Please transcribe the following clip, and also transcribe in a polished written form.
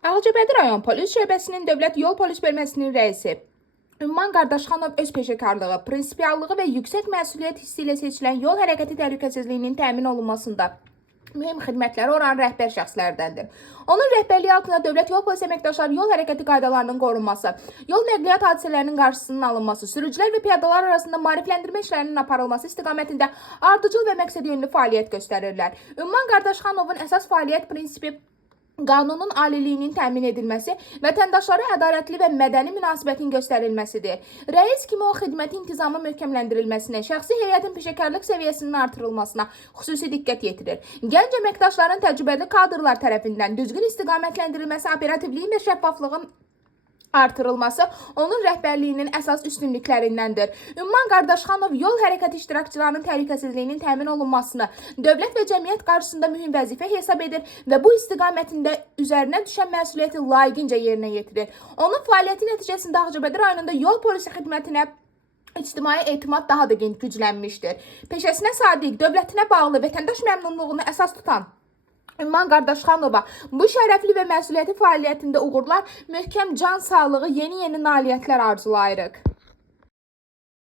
Ağcabədi rayon polis şöbəsinin Dövlət Yol Polis bölməsinin rəisi Ümman Qardaşxanov öz peşəkarlığı, prinsipiallığı və yüksək məsuliyyət hissi ilə seçilən yol hərəkəti təhlükəsizliyinin təmin olunmasında mühüm xidmətləri olan rəhbər şəxslərdəndir. Onun rəhbərliyi altında Dövlət Yol Polisi əməkdaşları yol hərəkəti qaydalarının qorunması, yol nəqliyyat hadisələrinin qarşısının alınması, sürücülər və piyadalar arasında maarifləndirmə işlərinin aparılması istiqamətində ardıcıl və məqsədyönlü fəaliyyət göstərirlər. Ümman Qardaşxanovun əsas fəaliyyət prinsipi qanunun aliliyinin təmin edilməsi, vətəndaşlara ədalətli və mədəni münasibətin göstərilməsidir. Rəis kimi o xidməti intizamı möhkəmləndirilməsinə, şəxsi heyətin peşəkarlıq səviyyəsinin artırılmasına xüsusi diqqət yetirir. Gənc əməkdaşların təcrübəli kadrlar tərəfindən düzgün istiqamətləndirilməsi, operativliyin və şəffaflığın artırılması onun rəhbərliyinin əsas üstünlüklərindəndir. Ümman Qardaşxanov yol hərəkəti iştirakçılarının təhlükəsizliyinin təmin olunmasını dövlət və cəmiyyət qarşısında mühüm vəzifə hesab edir və bu istiqamətində üzərinə düşən məsuliyyəti layiqincə yerinə yetirir. Onun fəaliyyəti nəticəsində Ağcabədi rayonunda yol polisi xidmətinə ictimai etimad daha da güclənmişdir. Peşəsinə sadiq, dövlətinə bağlı, vətəndaş məmnunluğunu əsas tutan Ümman Qardaşxanova bu şərəfli və məsuliyyətli fəaliyyətində uğurlar, möhkəm can sağlığı, yeni nailiyyətlər arzulayırıq.